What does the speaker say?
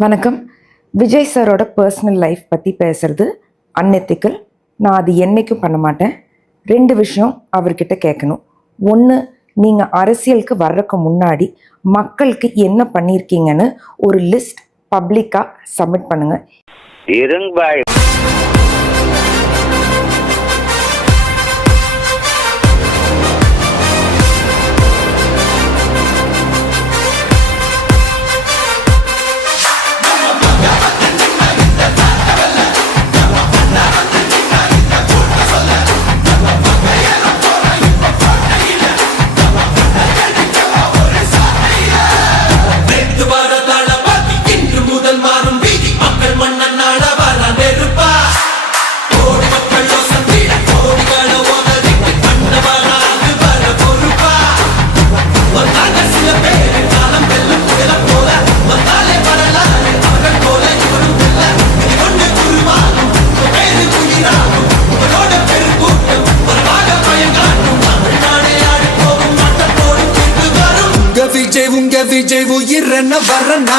வணக்கம். விஜய் சாரோட personal life பற்றி பேசுறது அன்எத்திக்கல். நான் அது என்றைக்கும் பண்ண மாட்டேன். 2 விஷயம் அவர்கிட்ட கேட்கணும். ஒன்று, நீங்கள் அரசியலுக்கு வர்றதுக்கு முன்னாடி மக்களுக்கு என்ன பண்ணியிருக்கீங்கன்னு ஒரு லிஸ்ட் பப்ளிக்காக சப்மிட் பண்ணுங்கள். விஜய் உயிர் என்ன வரனா